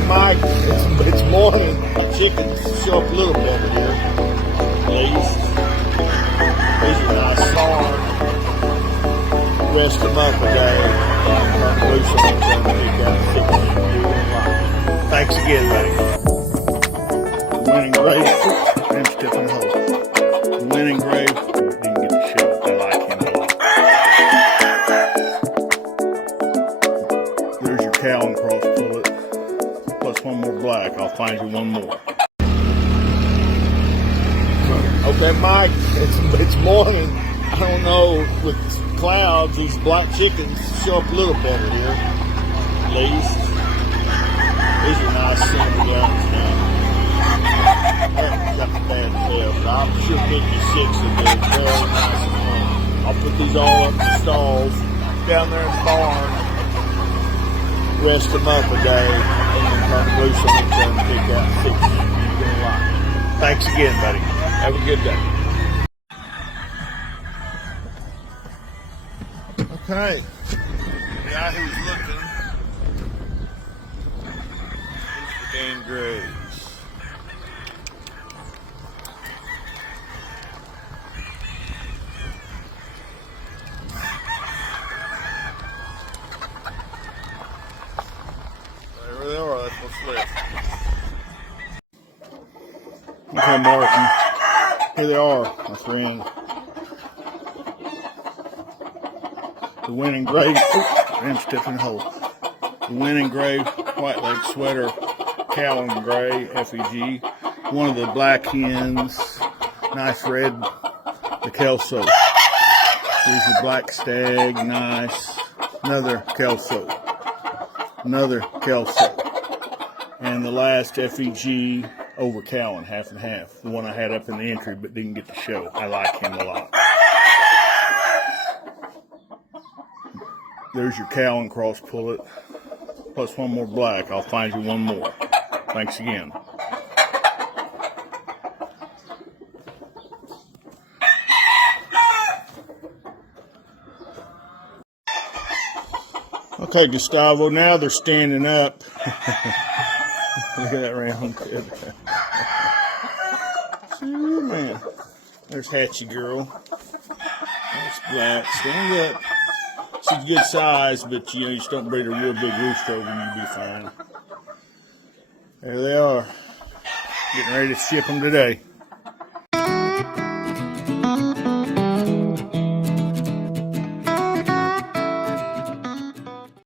Okay, Mike, it's morning. Chickens show up a little better here. At least. These are nice farm. Rest them up a day. Turn loose on each other. Pick out 6. Thanks again, buddy. The winning grave. Brent's tipping the hole. The winning grave. Didn't get the show. I like him a lot. There's your cow and cross pullet. Plus one more black. I'll find you one more. Okay, Mike, it's morning. I don't know, with clouds, these black chickens show up a little better here, at least. These are nice simple youngs now. I haven't got the bad tail, but I'm sure 56 will be very nice and fun. I'll put these all up in the stalls, down there in the barn, rest them up a day, and then turn them loose on each other and pick out 6. You're gonna like it. Thanks again, buddy. Have a good day. Okay. The guy who was looking is the Dan Graves. There they are. That's what's left. Okay, Martin. Here they are, my friend. The winning grave. Brent's tipping the hole. The winning grave, white leg sweater, cow and gray, FEG. One of the black hens, nice red, the Kelso. Here's your black stag, nice. Another Kelso. Another Kelso. And the last FEG over Cowan, half and half. The one I had up in the entry but didn't get to show. I like him a lot. There's your Cowan cross pullet. Plus one more black. I'll find you one more. Thanks again. Okay, Gustavo, now they're standing up. Look at that round kid. Ooh, man. There's Hatchie Girl. That's black. Stand up. She's good size, but you just don't breed a real big rooster over and you'll be fine. There they are. Getting ready to ship them today.